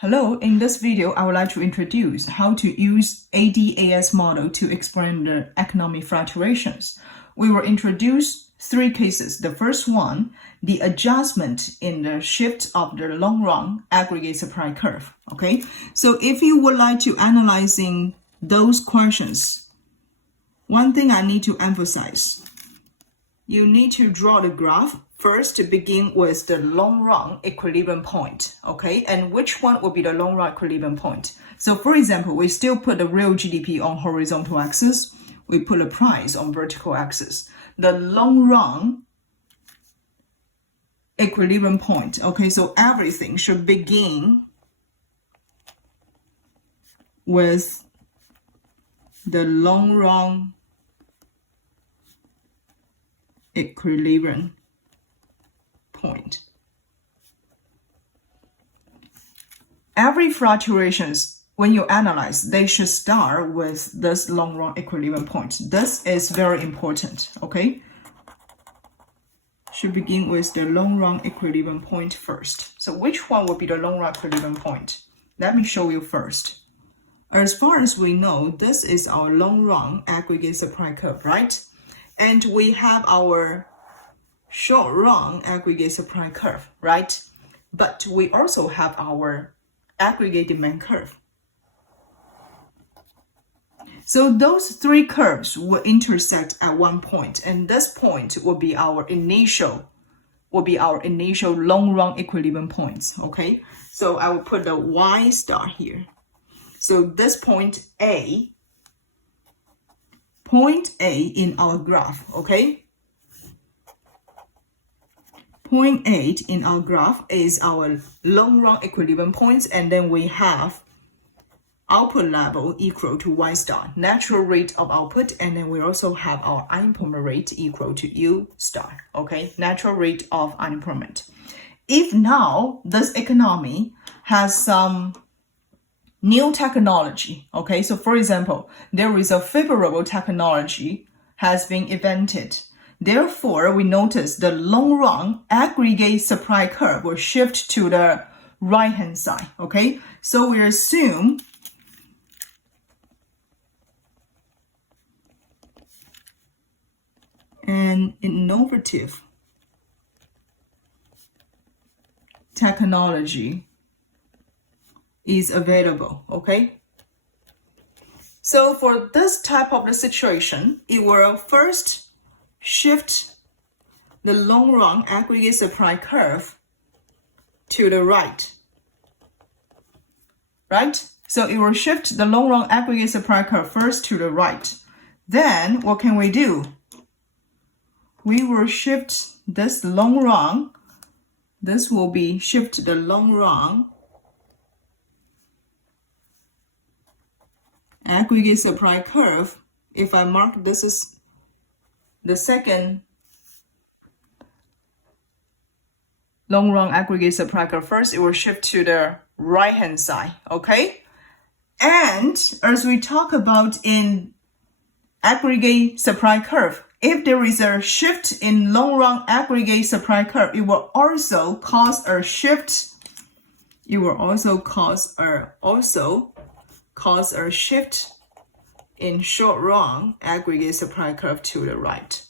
Hello, in this video, I would like to introduce how to use ADAS model to explain the economic fluctuations. We will introduce three cases. The first one, the adjustment in the shift of the long-run aggregate supply curve. Okay, so if you would like to analyzing those questions, one thing I need to emphasize, you need to draw the graph first to begin with the long-run equilibrium point, okay? And which one will be the long-run equilibrium point? So for example, we still put the real GDP on horizontal axis. We put the price on vertical axis. The long-run equilibrium point, okay? So everything should begin with the long-run equilibrium point. Every fluctuations, when you analyze, they should start with this long-run equilibrium point. This is very important, okay? Should begin with the long-run equilibrium point first. So which one will be the long-run equilibrium point? Let me show you first. As far as we know, this is our long-run aggregate supply curve, right? And we have our short-run aggregate supply curve, right? But we also have our aggregate demand curve. So those three curves will intersect at one point, and this point will be our initial long-run equilibrium points, okay? So I will put the Y star here. So this point A in our graph, okay? Point A in our graph is our long-run equilibrium points, and then we have output level equal to Y star, natural rate of output, and then we also have our unemployment rate equal to U star, okay? Natural rate of unemployment. If now this economy has some new technology, okay? So for example, there is a favorable technology has been invented. Therefore, we notice the long-run aggregate supply curve will shift to the right-hand side, okay? So we assume an innovative technology is available, okay? So for this type of the situation, it will first shift the long-run aggregate supply curve to the right, right? So it will shift the long-run aggregate supply curve first to the right. Then what can we do? We will shift this long-run. This will be shift the long-run aggregate supply curve. If I mark this is the second long-run aggregate supply curve first, it will shift to the right-hand side, okay? And as we talk about in aggregate supply curve, if there is a shift in long-run aggregate supply curve, it will also cause a shift. It will also cause a shift in short-run aggregate supply curve to the right.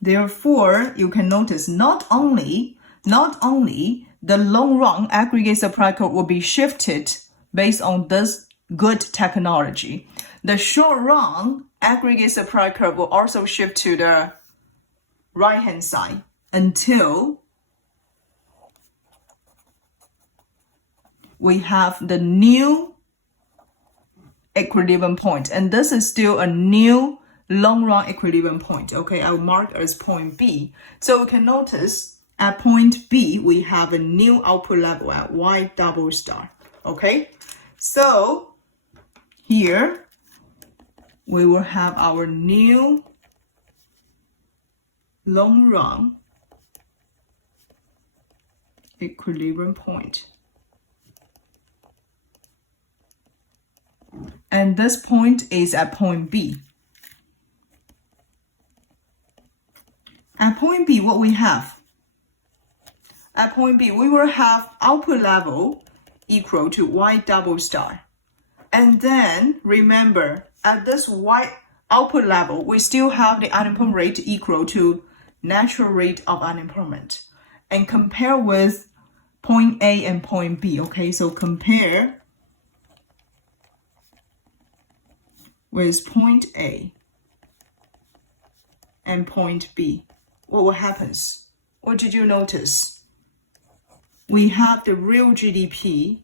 Therefore, you can notice not only the long-run aggregate supply curve will be shifted based on this good technology, the short-run aggregate supply curve will also shift to the right-hand side until we have the new equilibrium point, and this is still a new long-run equilibrium point, okay? I'll mark as point B. So we can notice at point B, we have a new output level at Y double star, okay? So here, we will have our new long-run equilibrium point. And this point is at point B. At point B, what we have? at point B, we will have output level equal to Y double star. And then remember, at this Y output level, we still have the unemployment rate equal to natural rate of unemployment. And compare with point A and point B, okay? So compare with point A and point B. What happens? What did you notice? We have the real GDP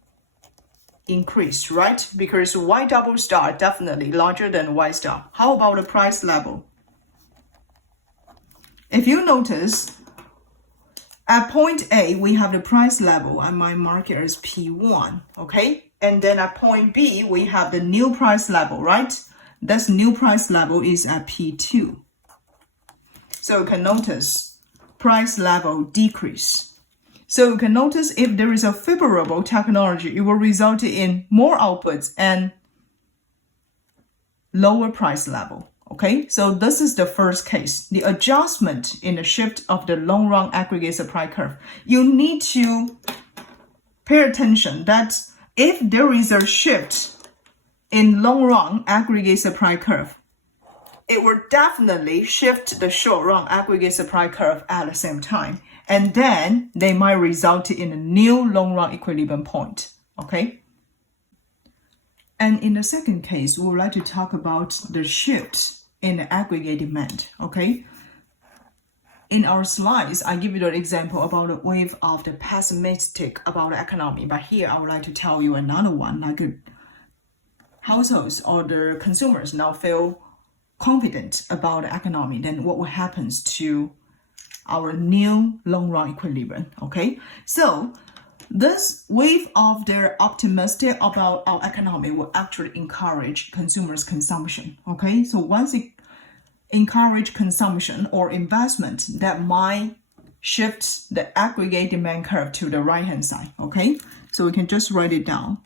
increase, right? Because Y double star definitely larger than Y star. How about the price level? If you notice, at point A, we have the price level. I might mark it as P1, okay? And then at point B, we have the new price level, right? This new price level is at P2. So you can notice price level decrease. So you can notice if there is a favorable technology, it will result in more outputs and lower price level. Okay, so this is the first case, the adjustment in the shift of the long run aggregate supply curve. You need to pay attention that if there is a shift in long run aggregate supply curve, it will definitely shift the short run aggregate supply curve at the same time. And then they might result in a new long run equilibrium point. Okay. And in the second case, we would like to talk about the shift in the aggregate demand, okay? In our slides, I give you the example about the wave of the pessimistic about the economy, but here I would like to tell you another one, like households or the consumers now feel confident about the economy, then what will happen to our new long-run equilibrium, okay? So this wave of their optimistic about our economy will actually encourage consumers' consumption, okay? So once it encourage consumption or investment, that might shift the aggregate demand curve to the right-hand side, okay? So we can just write it down.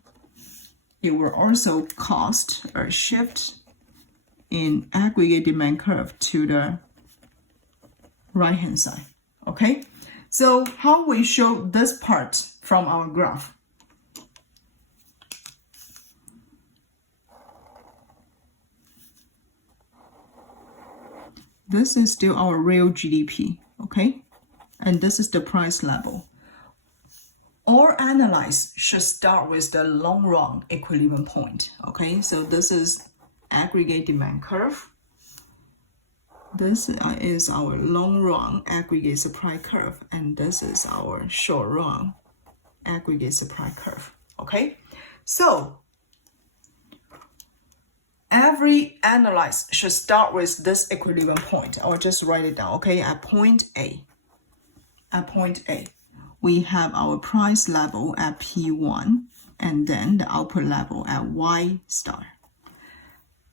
It will also cause a shift in aggregate demand curve to the right-hand side, okay? So how we show this part from our graph? This is still our real GDP, okay? And this is the price level. All analyze should start with the long run equilibrium point, okay? So this is aggregate demand curve. This is our long run aggregate supply curve, and this is our short run aggregate supply curve, okay? So every analyze should start with this equilibrium point. I'll just write it down, okay? At point A, we have our price level at P1 and then the output level at Y star.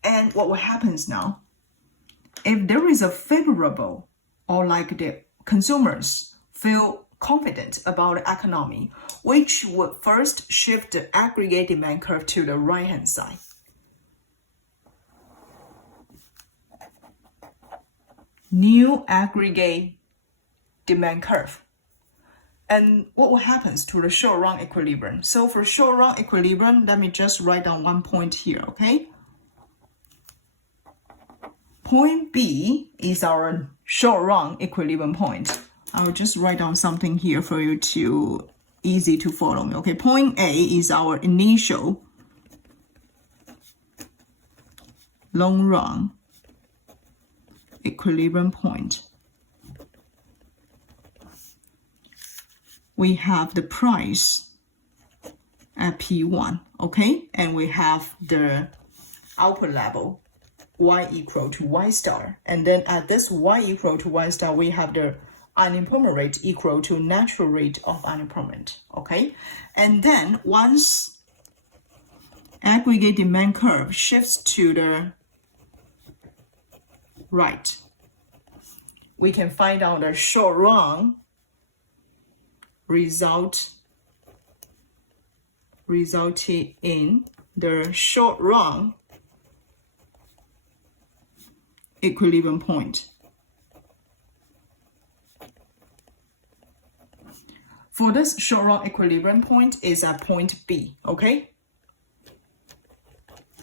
And what will happen now? If there is a favorable or like the consumers feel confident about the economy, which would first shift the aggregate demand curve to the right-hand side. New aggregate demand curve. And what will happen to the short run equilibrium? So for short run equilibrium, let me just write down one point here, okay? Point B is our short run equilibrium point. I'll just write down something here for you to easy to follow me. Okay, point A is our initial long run equilibrium point. We have the price at P1, okay? And we have the output level Y equal to Y star. And then at this Y equal to Y star, we have the unemployment rate equal to natural rate of unemployment, okay? And then once aggregate demand curve shifts to the right, we can find out the short run resulting in the short run equilibrium point. For this short-run equilibrium point is at point B, okay?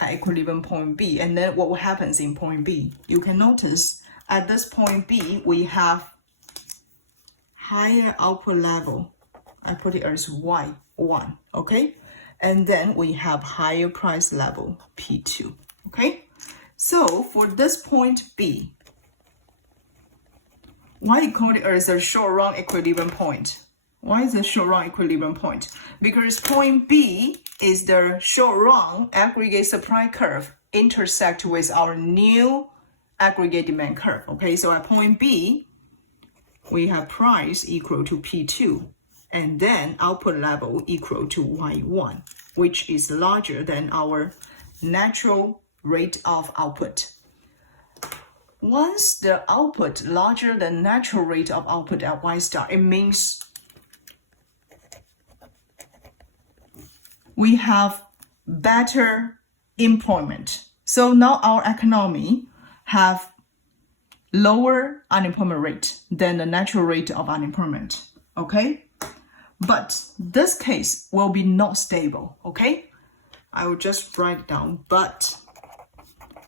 At equilibrium point B. And then what happens in point B? You can notice at this point B, we have higher output level. I put it as Y1, okay? And then we have higher price level, P2, okay? So for this point B, why you call it as a short-run equilibrium point? Why is it short-run equilibrium point? Because point B is the short-run aggregate supply curve intersect with our new aggregate demand curve, okay? So at point B, we have price equal to P2, and then output level equal to Y1, which is larger than our natural rate of output. Once the output larger than natural rate of output at Y star, it means we have better employment. So now our economy have lower unemployment rate than the natural rate of unemployment, okay? But this case will be not stable, okay? I will just write it down, but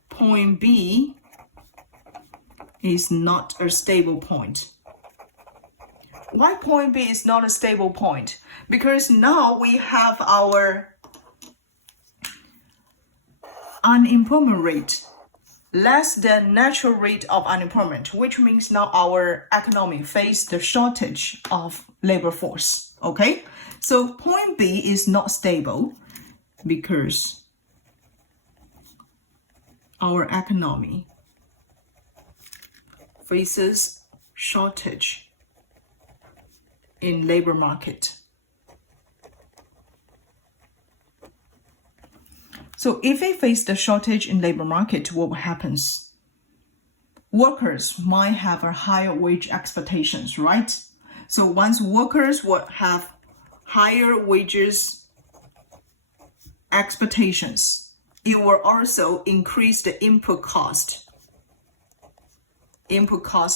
point B is not a stable point. Why point B is not a stable point? Because now we have our unemployment rate less than natural rate of unemployment, which means now our economy face the shortage of labor force, okay? So point B is not stable because our economy faces shortage in labor market. So if we face the shortage in labor market, what happens? Workers might have a higher wage expectations, right? So once workers will have higher wages expectations, it will also increase the input cost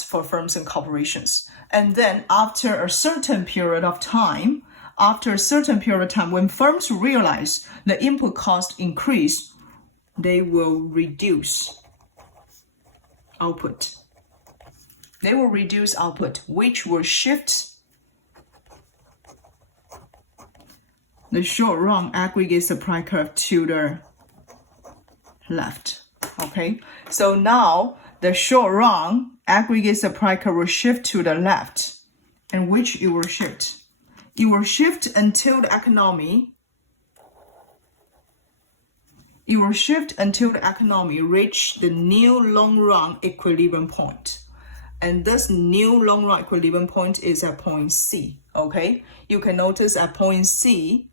for firms and corporations. And then after a certain period of time, when firms realize the input cost increase, they will reduce output. They will reduce output, which will shift the short-run aggregate supply curve to the left, okay? So now the short-run aggregate supply curve will shift to the left, and which it will shift? It will shift until the economy reach the new long-run equilibrium point. And this new long-run equilibrium point is at point C, okay? You can notice at point C,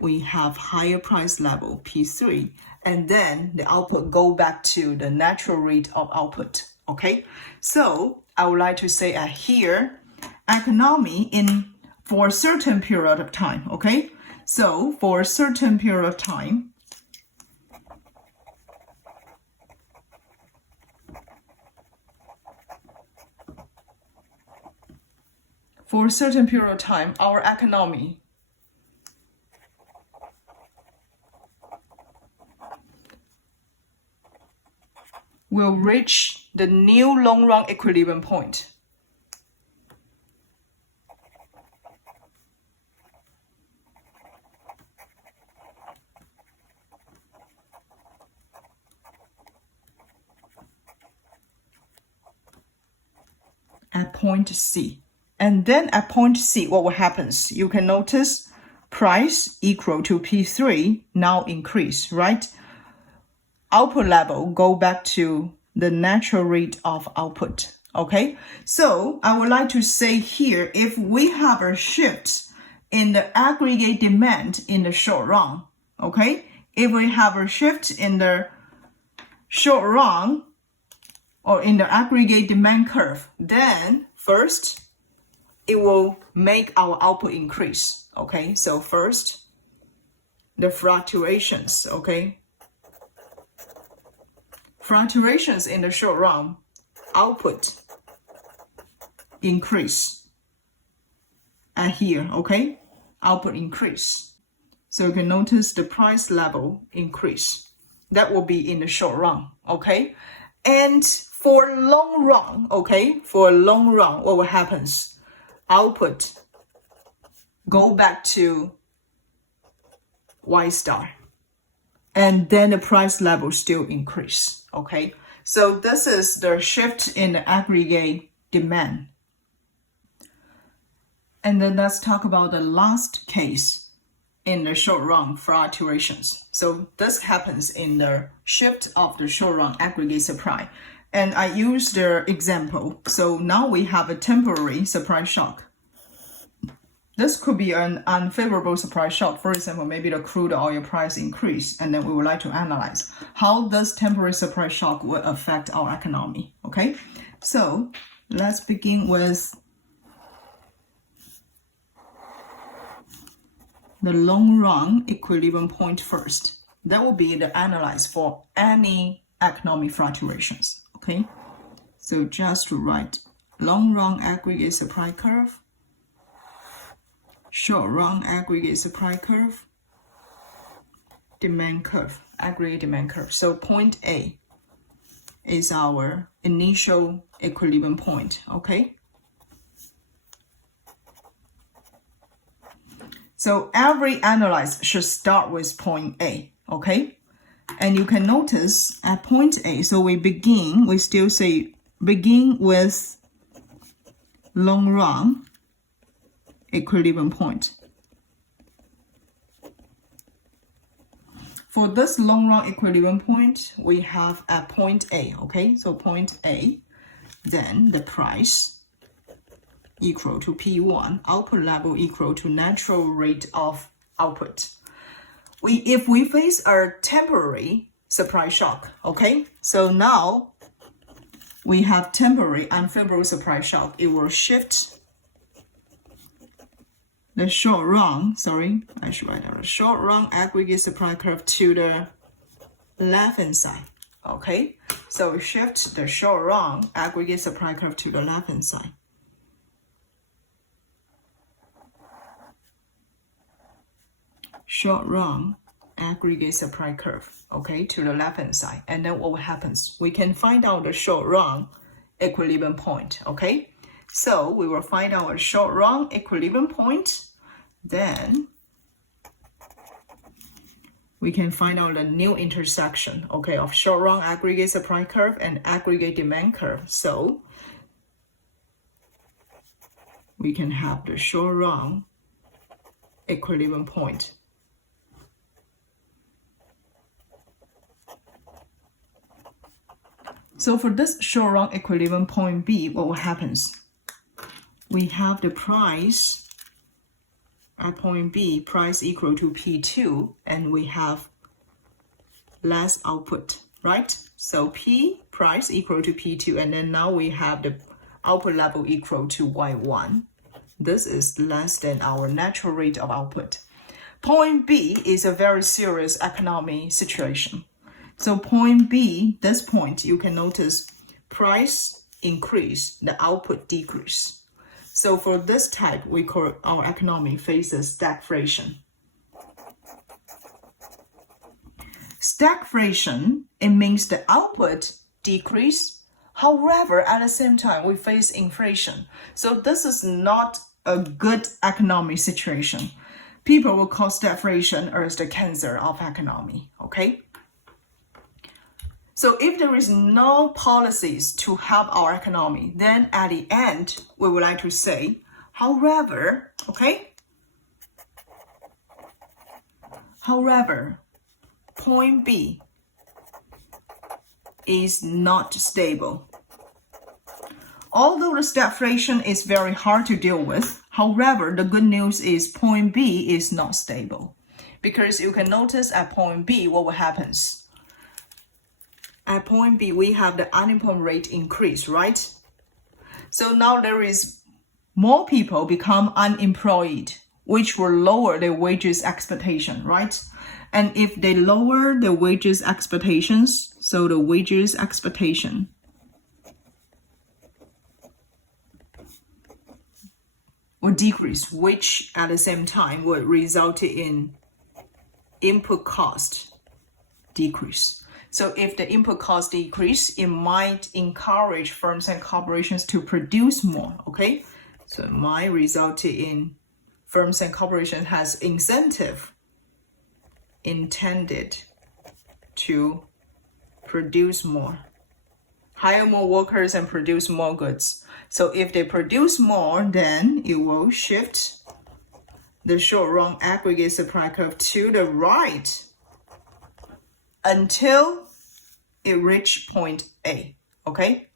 we have higher price level, P3, and then the output go back to the natural rate of output, okay? So I would like to say here, economy for a certain period of time, okay? So for a certain period of time, our economy will reach the new long-run equilibrium point. At point C. And then at point C, what will happen? You can notice price equal to P3 now increase, right? Output level go back to the natural rate of output, okay? So I would like to say here, if we have a shift in the aggregate demand in the short run, okay? If we have a shift in the short run, or in the aggregate demand curve, then first, it will make our output increase, okay? So first, the fluctuations, okay? Fluctuations in the short run, output increase. at here, okay? Output increase. So you can notice the price level increase. That will be in the short run, okay? And for long run, okay? For long run, what will happen? Output go back to Y star. And then the price level still increase, okay? So this is the shift in the aggregate demand. And then let's talk about the last case in the short run fluctuations. So this happens in the shift of the short run aggregate supply. And I use the example. So now we have a temporary supply shock. This could be an unfavorable supply shock. For example, maybe the crude oil price increase, and then we would like to analyze how this temporary supply shock will affect our economy, okay? So let's begin with the long run equilibrium point first. That will be the analyze for any economic fluctuations, okay? So just to write long run aggregate supply curve, short run aggregate supply curve, demand curve, aggregate demand curve. So point A is our initial equilibrium point, okay? So every analyze should start with point A, okay? And you can notice at point A, so we still say begin with long run equilibrium point. For this long run equilibrium point, we have at point A, okay? So point A, then the price equal to P1, output level equal to natural rate of output. If we face a temporary supply shock, okay? So now we have temporary unfavorable supply shock. It will shift the short run, I should write down the short run aggregate supply curve to the left-hand side, okay? So shift the short run aggregate supply curve to the left-hand side. Short run aggregate supply curve, okay, to the left-hand side. And then what happens? We can find out the short run equilibrium point, okay? So we will find our short run equilibrium point. Then we can find out the new intersection, okay, of short run aggregate supply curve and aggregate demand curve. So we can have the short run equilibrium point. So for this short run equilibrium point B, what will happen? We have the price at point B, price equal to P2, and we have less output, right? So P, price equal to P2, and then now we have the output level equal to Y1. This is less than our natural rate of output. Point B is a very serious economic situation. So point B, this point, you can notice price increase, the output decrease. So for this type, we call our economy faces stagflation. Stagflation, it means the output decrease. However, at the same time, we face inflation. So this is not a good economic situation. People will call stagflation as the cancer of economy, okay? So if there is no policies to help our economy, then at the end, we would like to say, however, okay? However, point B is not stable. Although the stagflation is very hard to deal with, however, the good news is point B is not stable. Because you can notice at point B, what will happen? At point B, we have the unemployment rate increase, right? So now there is more people become unemployed, which will lower their wages expectation, right? And if they lower the wages expectations, so the wages expectation or decrease, which at the same time would result in input cost decrease. So if the input cost decrease, it might encourage firms and corporations to produce more, okay? So it might result in firms and corporations has incentive intended to produce more, hire more workers and produce more goods. So if they produce more, then it will shift the short-run aggregate supply curve to the right until it reaches point A, okay?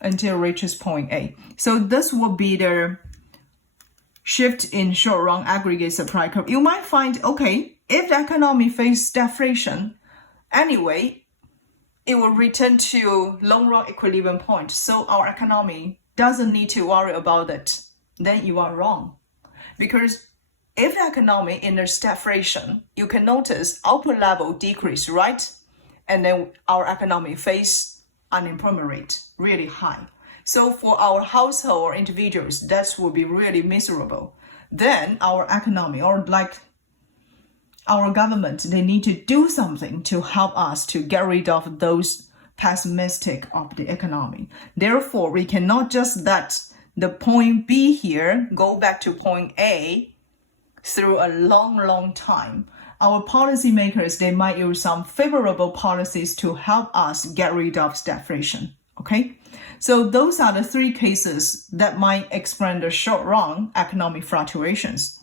Until it reaches point A. So this will be the shift in short-run aggregate supply curve. You might find, okay, if the economy faces deflation, anyway, it will return to long-run equilibrium point. So our economy doesn't need to worry about it. Then you are wrong. Because if the economy in a stagflation, you can notice output level decrease, right? And then our economy face unemployment rate really high. So for our household or individuals, that will be really miserable. Then our economy, or like our government, they need to do something to help us to get rid of those pessimistic of the economy. Therefore, we cannot just let the point B here go back to point A through a long time. Our policymakers, they might use some favorable policies to help us get rid of stagflation, okay? So those are the three cases that might explain the short-run economic fluctuations.